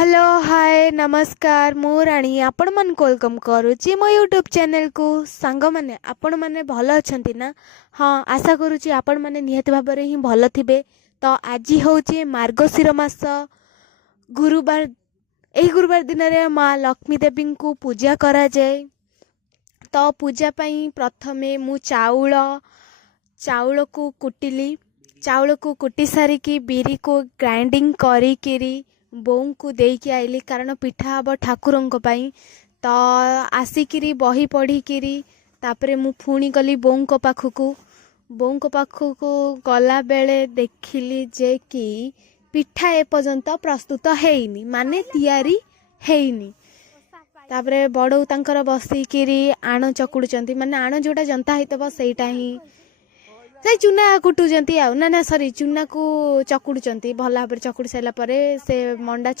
Hello hi नमस्कार मु राणी आपण मन वेलकम करुच्ची मो यूट्यूब चैनल को सांग माने आपण माने भल अछंती ना। हाँ आशा करुच्ची आपण माने निहत भाव ही भल थिबे। तो आज होची मार्गशीर मास गुरुवार। एही गुरुवार दिन रे माँ लक्ष्मी देवी को पूजा करा जाए। तो पूजा पाई प्रथमे मु चाउल को कुटिली। चाउल को कुटी सारिकी बिरी को ग्राइंडिंग करी बोऊ को देकी आइली कारण पिठा हम ठाकुरंक पाई। तो आसिकिरी बही पढ़िकी तापरे मु पुणी गली बोऊ पाखक गला बेले देखिली जे कि पिठा एपर्यंत प्रस्तुत हेइनी माने तैयारी हेइनी। तापरे बड़ऊ तांकर बसिकिरी आण चकुड़ुचंती माने आण जोटा जनता हेतब सेटा ही से चूना कुटुचंती आ ना ना सॉरी चूना को चकुड़ुचंती भल भाव चकुड़ी सारा से मंडा